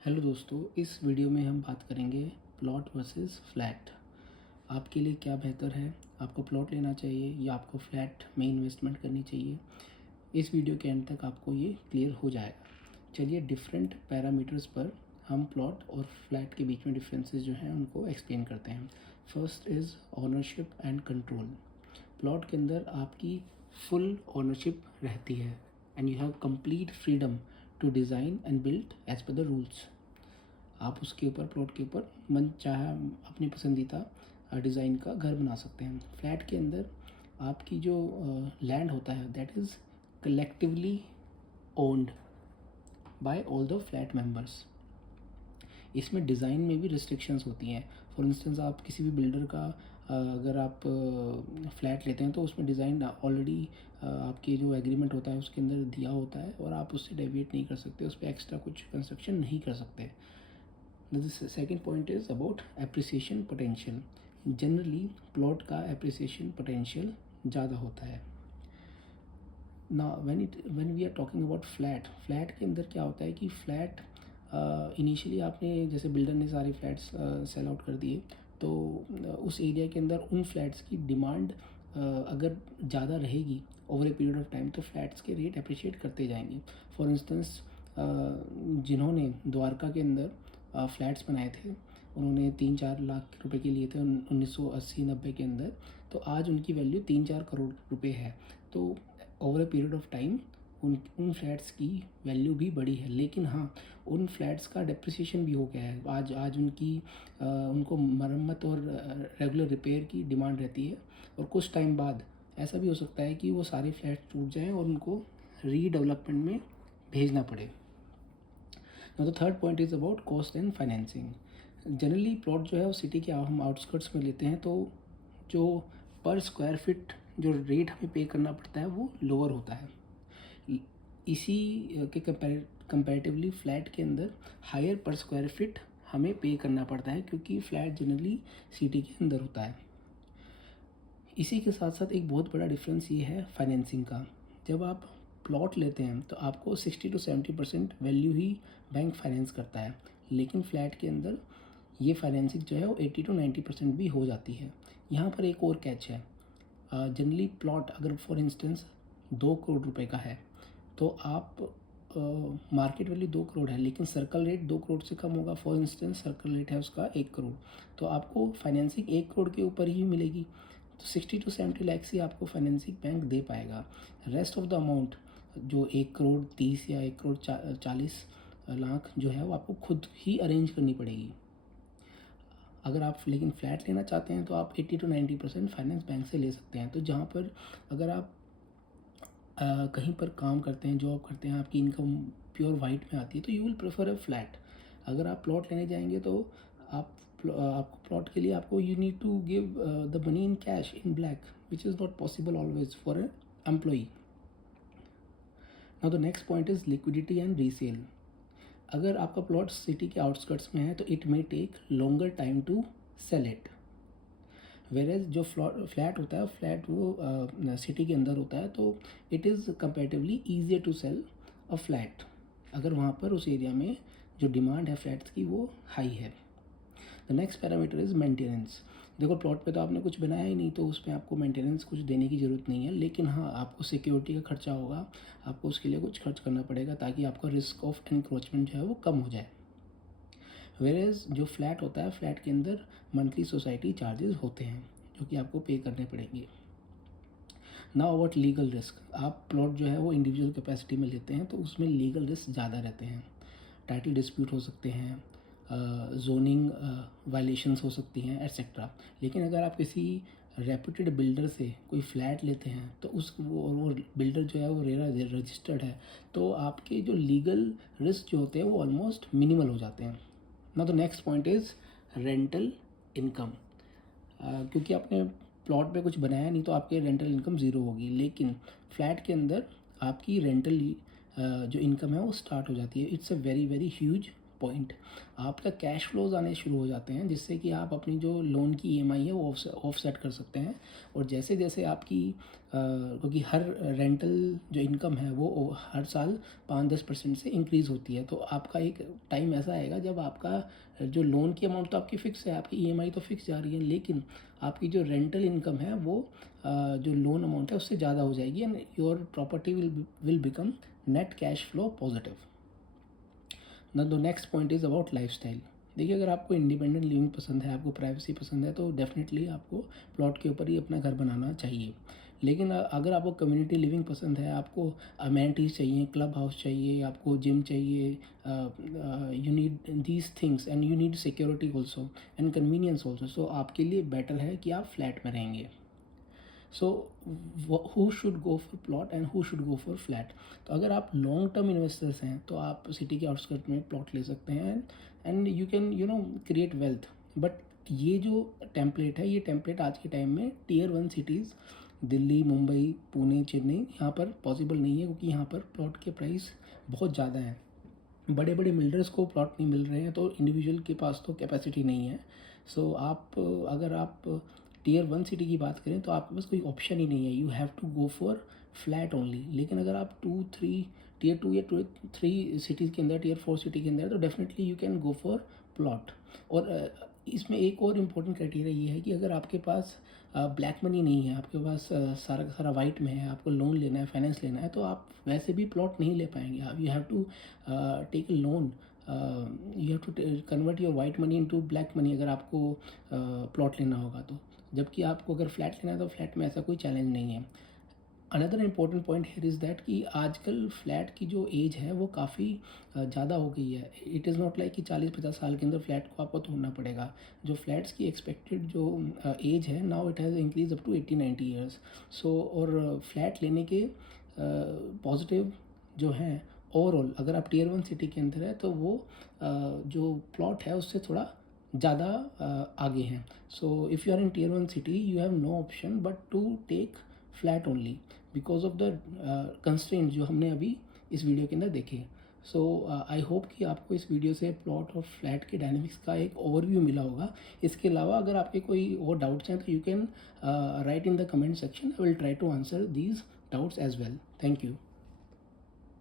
Hello दोस्तों, इस video में हम बात करेंगे प्लॉट वर्सेस फ्लैट। आपके लिए क्या बेहतर है, आपको प्लॉट लेना चाहिए या आपको फ्लैट में इन्वेस्टमेंट करनी चाहिए। इस वीडियो के एंड तक आपको ये क्लियर हो जाएगा। चलिए डिफरेंट पैरामीटर्स पर हम प्लॉट और फ्लैट के बीच में डिफरेंसेस जो हैं उनको एक्सप्लेन करते हैं। First is ownership and control. Plot के अंदर आपकी फुल ओनरशिप रहती है and you have complete freedom to design and build as per the rules. आप उसके ऊपर प्लॉट के ऊपर मन चाहे अपनी पसंदीदा डिज़ाइन का घर बना सकते हैं। फ्लैट के अंदर आपकी जो लैंड होता है that is collectively owned by all the flat members. इसमें डिज़ाइन में भी रिस्ट्रिक्शंस होती हैं। फॉर इंस्टेंस आप किसी भी बिल्डर का अगर आप फ्लैट लेते हैं तो उसमें डिज़ाइन ऑलरेडी आपके जो एग्रीमेंट होता है उसके अंदर दिया होता है और आप उससे डेविएट नहीं कर सकते, उस पर एक्स्ट्रा कुछ कंस्ट्रक्शन नहीं कर सकते। The second point is about appreciation potential. Generally plot का appreciation potential ज़्यादा होता है ना। when we are talking about flat के अंदर क्या होता है कि फ्लैट इनिशियली आपने जैसे बिल्डर ने सारे फ्लैट्स सेल आउट कर दिए तो उस एरिया के अंदर उन फ्लैट्स की डिमांड अगर ज़्यादा रहेगी over a period of time तो फ्लैट्स के रेट अप्रिशिएट करते जाएंगे। फॉर इंस्टेंस जिन्होंने द्वारका के अंदर फ्लैट्स बनाए थे उन्होंने 3-4 लाख रुपए के लिए थे 1980-90 के अंदर, तो आज उनकी वैल्यू 3-4 करोड़ रुपए है। तो over a period of time उन फ्लैट्स की वैल्यू भी बढ़ी है। लेकिन हाँ, उन फ्लैट्स का डेप्रिसिएशन भी हो गया है। आज उनकी उनको मरम्मत और रेगुलर रिपेयर की डिमांड रहती है और कुछ टाइम बाद ऐसा भी हो सकता है कि वो सारे फ्लैट टूट जाएं और उनको रीडेवलपमेंट में भेजना पड़े। Now the third point is about cost and financing. Generally plot जो है वो सिटी के हम आउटस्कर्ट्स में लेते हैं तो जो पर स्क्वायर फिट जो रेट हमें पे करना पड़ता है वो लोअर होता है। इसी के कंपैरेटिवली फ्लैट के अंदर हायर पर स्क्वायर फिट हमें पे करना पड़ता है क्योंकि फ्लैट जनरली सिटी के अंदर होता है। इसी के साथ साथ एक बहुत बड़ा डिफरेंस ये है फाइनेंसिंग का। जब आप प्लॉट लेते हैं तो आपको 60-70% वैल्यू ही बैंक फाइनेंस करता है, लेकिन फ्लैट के अंदर ये फाइनेंसिंग जो है वो 80-90% भी हो जाती है। यहाँ पर एक और कैच है। जनरली प्लॉट अगर फॉर इंस्टेंस 2 करोड़ रुपए का है तो आप मार्केट वैल्यू 2 करोड़ है लेकिन सर्कल रेट 2 करोड़ से कम होगा। फॉर इंस्टेंस सर्कल रेट है उसका 1 करोड़, तो आपको फाइनेंसिंग 1 करोड़ के ऊपर ही मिलेगी। तो 60-70 लैक्स ही आपको फाइनेंसिंग बैंक दे पाएगा। रेस्ट ऑफ द अमाउंट जो 1 करोड़ 30 या 1 करोड़ 40 लाख जो है वो आपको खुद ही अरेंज करनी पड़ेगी। अगर आप लेकिन फ्लैट लेना चाहते हैं तो आप 80-90% फाइनेंस बैंक से ले सकते हैं। तो जहाँ पर अगर आप कहीं पर काम करते हैं, जॉब करते हैं, आपकी इनकम प्योर वाइट में आती है तो you will prefer a flat. अगर आप प्लॉट लेने जाएंगे तो आपको प्लॉट के लिए आपको you need to give the money in cash in black which is not possible always for a employee. Now the next point is liquidity and resale. अगर आपका प्लॉट सिटी के आउटस्कर्ट्स में है तो it may take longer time to sell it. Whereas जो flat होता है flat वो सिटी के अंदर होता है तो it is comparatively easier to sell a flat अगर वहाँ पर उस एरिया में जो डिमांड है फ्लैट्स की वो हाई है। The next parameter is maintenance. देखो प्लॉट पे तो आपने कुछ बनाया ही नहीं तो उसमें आपको मेंटेनेंस कुछ देने की ज़रूरत नहीं है, लेकिन हाँ आपको सिक्योरिटी का खर्चा होगा, आपको उसके लिए कुछ खर्च करना पड़ेगा ताकि आपका रिस्क ऑफ एनक्रोचमेंट जो है वो कम हो जाए। वेरेज जो फ्लैट होता है फ्लैट के अंदर मंथली सोसाइटी चार्जेस होते हैं जो कि आपको पे करने पड़ेंगे। Now about legal risk. आप प्लॉट जो है वो इंडिविजुअल कैपेसिटी में लेते हैं तो उसमें लीगल रिस्क ज़्यादा रहते हैं। टाइटल डिस्प्यूट हो सकते हैं, जोनिंग वायलेशंस हो सकती हैं एट्सेट्रा। लेकिन अगर आप किसी रेप्यूटेड बिल्डर से कोई फ्लैट लेते हैं तो वो बिल्डर जो है वो रेरा रजिस्टर्ड है तो आपके जो लीगल रिस्क जो होते हैं वो ऑलमोस्ट मिनिमल हो जाते हैं। Now the next point is rental income. क्योंकि आपने प्लॉट पे कुछ बनाया नहीं तो आपके रेंटल इनकम ज़ीरो होगी, लेकिन फ्लैट के अंदर आपकी रेंटल जो इनकम है वो स्टार्ट हो जाती है। It's a very very huge point, आपका कैश फ्लोज आने शुरू हो जाते हैं, जिससे कि आप अपनी जो लोन की ईएमआई है वो ऑफसेट कर सकते हैं। और जैसे जैसे आपकी क्योंकि हर रेंटल जो इनकम है वो हर साल 5-10% से इंक्रीज़ होती है, तो आपका एक टाइम ऐसा आएगा जब आपका जो लोन की अमाउंट तो आपकी फ़िक्स है, आपकी ईएमआई तो फिक्स जा रही है, लेकिन आपकी जो रेंटल इनकम है वो जो लोन अमाउंट है उससे ज़्यादा हो जाएगी, and your property will become net cash flow positive. The next point is about lifestyle. देखिए, अगर आपको इंडिपेंडेंट लिविंग पसंद है, आपको प्राइवेसी पसंद है, तो डेफिनेटली आपको प्लॉट के ऊपर ही अपना घर बनाना चाहिए। लेकिन अगर आपको कम्युनिटी लिविंग पसंद है, आपको अमेनिटीज़ चाहिए, क्लब हाउस चाहिए, आपको जिम चाहिए, you need these things and you need security also and convenience also, so आपके लिए बेटर है कि आप फ्लैट में रहेंगे। So who should go for plot and who should go for flat? तो अगर आप लॉन्ग टर्म इन्वेस्टर्स हैं तो आप सिटी के आउटस्कर्ट में प्लॉट ले सकते हैं, and you can create wealth. But ये जो टेम्पलेट है, ये टेम्पलेट आज के टाइम में Tier 1 सिटीज़ दिल्ली, मुंबई, पुणे, चेन्नई, यहाँ पर पॉसिबल नहीं है, क्योंकि यहाँ पर प्लॉट के प्राइस बहुत ज़्यादा हैं। बड़े बड़े बिल्डर्स को प्लॉट नहीं मिल रहे हैं, तो इंडिविजुअल के पास तो कैपेसिटी नहीं है। सो अगर आप Tier 1 सिटी की बात करें तो आपके पास कोई ऑप्शन ही नहीं है, you have to go for flat only. लेकिन अगर आप 2-3 Tier 2 या Tier 3 सिटीज़ के अंदर, Tier 4 सिटी के अंदर, तो definitely you can go for plot. और इसमें एक और इम्पोर्टेंट क्राइटेरिया ये है कि अगर आपके पास ब्लैक मनी नहीं है, आपके पास सारा का सारा वाइट में है, आपको लोन लेना है, फाइनेंस लेना है, तो आप वैसे भी प्लॉट नहीं ले पाएंगे। आप you have to take a loan, you have to convert your white money into black money अगर आपको प्लॉट लेना होगा तो। जबकि आपको अगर फ्लैट लेना है तो फ्लैट में ऐसा कोई चैलेंज नहीं है। Another important point here is that कि आजकल फ्लैट की जो एज है वो काफ़ी ज़्यादा हो गई है। इट इज़ नॉट लाइक कि 40-50 साल के अंदर फ्लैट को आपको तोड़ना पड़ेगा। जो फ्लैट्स की एक्सपेक्टेड जो एज है, now it has increase up to 80-90 years. So और फ्लैट लेने के पॉजिटिव जो हैं ओवरऑल, अगर आप Tier 1 सिटी के अंदर है तो वो जो प्लॉट है उससे थोड़ा ज़्यादा आगे हैं। So if you are in Tier 1 city, you have no option but to take flat only because of the constraint जो हमने अभी इस वीडियो के अंदर देखे। सो आई होप कि आपको इस वीडियो से प्लॉट और फ्लैट के डायनेमिक्स का एक ओवरव्यू मिला होगा। इसके अलावा अगर आपके कोई और डाउट्स हैं तो you can write in the comment section. I will try to answer these doubts as well. Thank you.